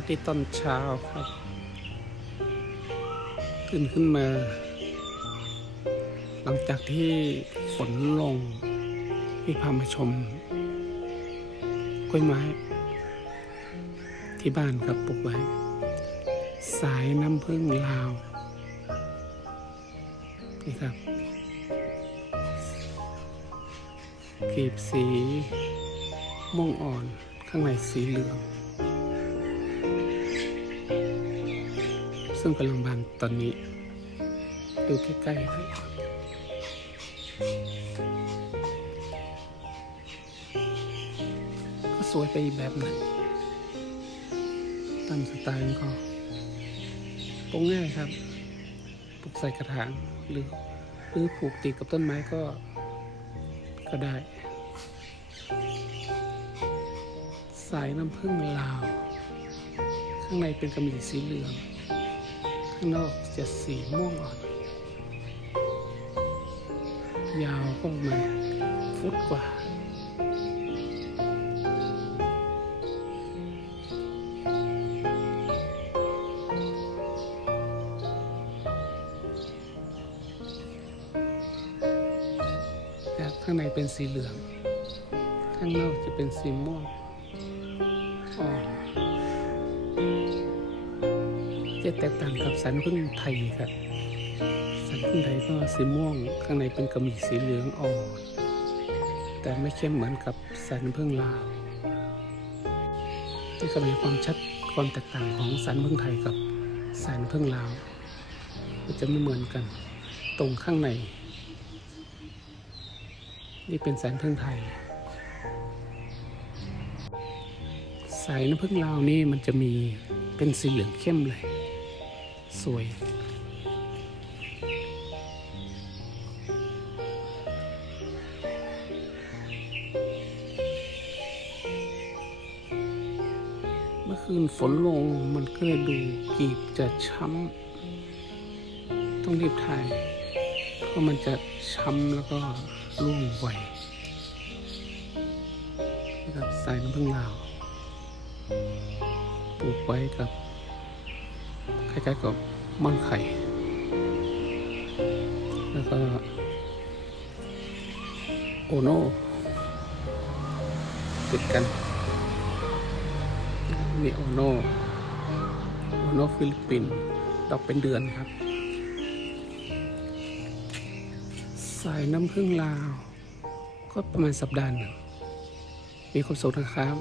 วัสดีตอนเช้าครับ ตื่นขึ้นมา หลังจากที่ฝนลงพี่พามาชม กล้วยไม้ ที่บ้านครับปลูกไว้ สายน้ำผึ้งลาว นี่ครับกลีบสีม่วงอ่อนข้างในสีเหลือง ซึ่งกำลังบานตอนนี้ ดูใกล้ๆครับก็สวยไปอีกแบบหนึงตามสไตล์ของเขาปลูกง่ายครับปลูกใส่กระถางหรือหรือปลูกติดกับต้นไม้ก็ก็ได้ สายน้ำผึ้งลาว ข้างในเป็นกระมะหยี่สีเหลือง ข้างนอกจะสีม่วงอ่อน ยาวประมาณฟุตกว่าครับข้างในเป็นสีเหลือง ข้างนอกจะเป็นสีม่วงอ่อน จะแตกต่างกับสันพึ่งไทยครับ สันพึ่งไทยก็สีม่วงข้างในเป็นกระหมี่สีเหลืองอ่อนแต่ไม่เข้มเหมือนกับสันพึ่งลาวนี่ก็เป็นความชัดความแตกต่างของสันพึ่งไทยกับสันพึ่งลาวก็จะไม่เหมือนกันตรงข้างใน นี่เป็นสายน้ำผึ้งไทยสายน้ำผึ้งลาวนี่มันจะมีเป็นสีเหลืองเข้มเลย สวย เมื่อคืนฝนลงมันก็เลยดูกีบจะช้ำ ต้องรีบถ่าย เพราะมันจะช้ำแล้วก็ร่วงไวนะครับสายน้ำผึ้งลาวปลูกไว้กับ ล้ายๆกับม่อนไข่ แล้วก็ โอโน่ติดกัน มีโอโน่โอโน่ฟิลิปปินส์ดอกเป็นเดือนครับ สายน้ำผึ้งลาว ก็ประมาณสัปดาห์หนึ่งมีความสุขนะครับ